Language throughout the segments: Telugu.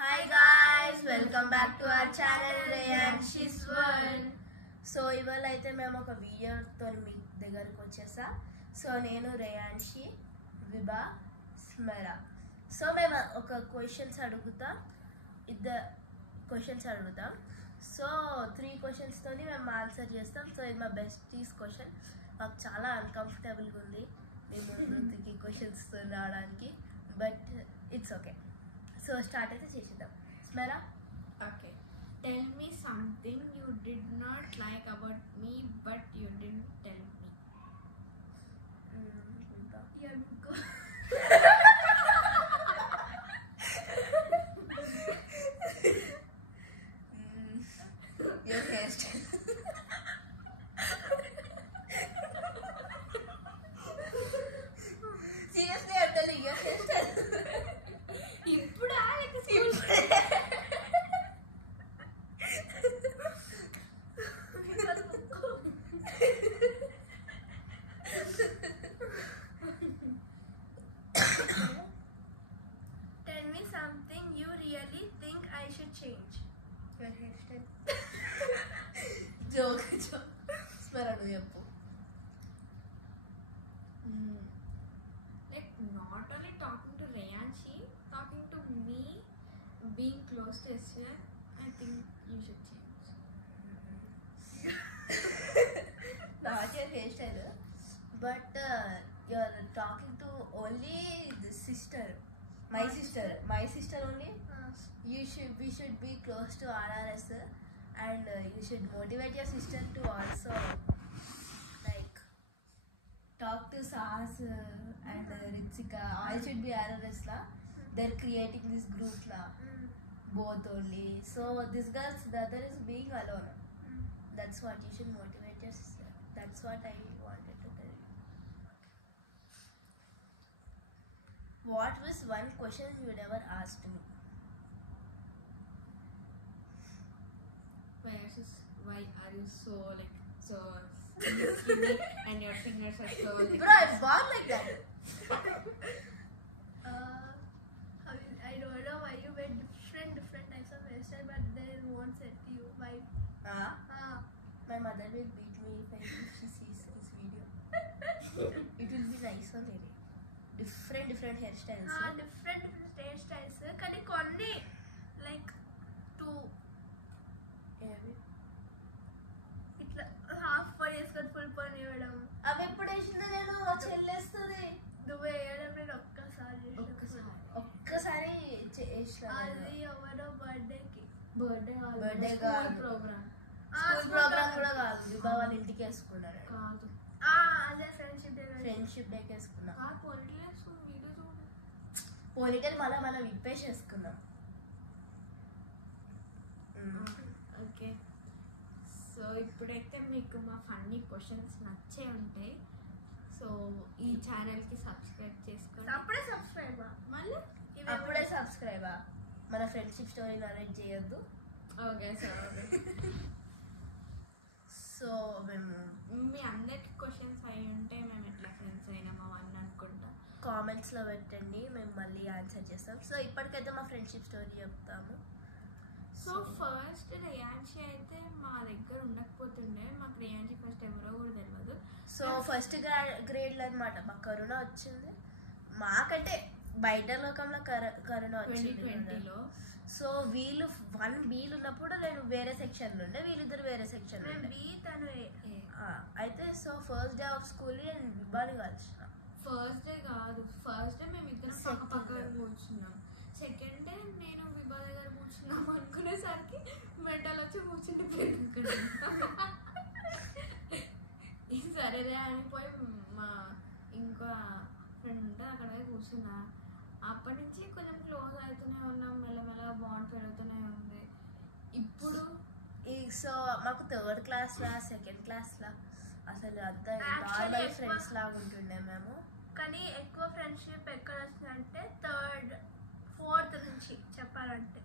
Hi guys, welcome back to our channel Reyanshi's World. So ఇవాళ అయితే మేము ఒక వీడియోతో మీ దగ్గరకు వచ్చేసా. సో నేను రేయాన్షి, విభా, స్మెరా. సో మేము ఒక క్వశ్చన్స్ అడుగుతాం, ఇద్దరు క్వశ్చన్స్ అడుగుతాం. సో 3 క్వశ్చన్స్తోని మేము ఆన్సర్ చేస్తాం. సో ఇది మా బెస్టీస్ క్వశ్చన్. మాకు చాలా అన్కంఫర్టబుల్గా ఉంది మేము ముందుకి క్వశ్చన్స్తో రావడానికి, but it's okay. So start అయితే చేసేద్దాం. స్మెరా, Okay. Tell me something you did not like about me, but you didn't tell me. your hairstyle. Seriously, I'm telling your hairstyle. Ippuda like Tell me something you really think I should change. Your hairstyle. Joke. Smara, do you know? like not only talking to Reyanshi, talking to me, being close to Esther, I think you should change. Not your hairstyle, but you're talking to only the sister. My sister only. We should be close to RRS, and you should motivate your sister to also like talk to Sahas and Ritzika. All should be RRS la. They're creating this group la. Both only. So this girls, the other is being alone. That's what you should motivate your sister. That's what I wanted to tell you. What was one question you never asked me? Why are you so skinny and your fingers are so like Bro, I'm born like that. I don't know why you wear different types of hairstyle, but they won't set you. Why? My mother will beat me if she sees this video. It will be nice on it. Different hairstyles. Different hairstyles. Kani konni like two. ఇట్లా హాఫ్ పని వేసుకొని ఫుల్ పని వేయడం. అవి ఎప్పుడు వేసిందో నేను చెల్లేస్తుంది. నువ్వు వేయడం నేను ఒక్కసారి చేసిన. అది ఎవరో బర్త్డేకి బర్త్డే ప్రోగ్రామ్ స్కూల్ ప్రోగ్రామ్ కూడా కాదు, విభా వాళ్ళ ఇంటికి వేసుకున్నాను. కాదు అదే ఫ్రెండ్షిప్ డేకి వేసుకున్నాం. వీడియో చూడు. పోలికలు మనం విప్పేసి వేసుకున్నాం. ఓకే, సో ఇప్పుడైతే మీకు మా ఫన్నీ క్వశ్చన్స్ నచ్చే ఉంటాయి. సో ఈ ఛానల్కి సబ్స్క్రైబ్ చేసుకోండి. అప్పుడే సబ్స్క్రైబ్ మళ్ళీ అప్పుడే సబ్స్క్రైబ్. మన ఫ్రెండ్షిప్ స్టోరీ నరేట్ చేయొద్దు. Okay sir. సో మేము మీ అందరికి క్వశ్చన్స్ అయి ఉంటే మేము ఎట్లా ఫ్రెండ్స్ అయినామో అని అనుకుంటా. కామెంట్స్లో పెట్టండి, మేము మళ్ళీ ఆన్సర్ చేస్తాం. సో ఇప్పటికైతే మా ఫ్రెండ్షిప్ స్టోరీ చెప్తాము. సో ఫస్ట్ రేయాన్షి అయితే మా దగ్గర ఉండకపోతుండే. మాకు రేయాన్షి ఫస్ట్ ఎవరో కూడా తెలియదు. సో ఫస్ట్ గ్రేడ్లో అనమాట మాకు కరోనా వచ్చింది. మాకంటే బయట లోకంలో కరోనా వచ్చింది 2020లో. సో వీళ్ళు 1Bలు ఉన్నప్పుడు నేను వేరే సెక్షన్లో ఉండే, వీళ్ళిద్దరు వేరే సెక్షన్లో ఉండే. అయితే so first day of school నేను విభాని కలిసిన. ఫస్ట్ డే కాదు, ఫస్ట్ డే మేము ఇద్దరం పక్క కూర్చున్నాం. సెకండ్ డే నేను విభా దగ్గర కూర్చున్నాం అనుకునేసరికి మెంటల్ వచ్చి కూర్చుండిపోయింది. సరేలే అనిపోయి మా ఇంకో ఫ్రెండ్ ఉంటే అక్కడ కూర్చున్నా. అప్పటి నుంచి కొంచెం క్లోజ్ అవుతూనే ఉన్నాం, మెల్లమెల్లగా బాండ్ పెరుగుతూనే ఉంది. ఇప్పుడు సో మాకు 3rd క్లాస్లా 2nd క్లాస్లా అసలు అంతా నార్మల్ ఫ్రెండ్స్ లాగా ఉంటుండే మేము. కానీ ఎక్కువ ఫ్రెండ్షిప్ ఎక్కడ వచ్చిందంటే 3rd 4th నుంచి చెప్పాలంటే.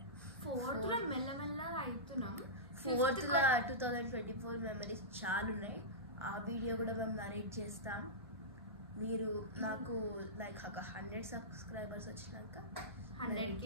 4th లో మెల్లమెల్లగా అవుతున్నాం. 4th 2024 మెమరీస్ చాలా ఉన్నాయి. ఆ వీడియో కూడా మేము నరేట్ చేస్తాం. మీరు నాకు లైక్ ఒక 100 సబ్స్క్రైబర్స్ వచ్చినాక 100K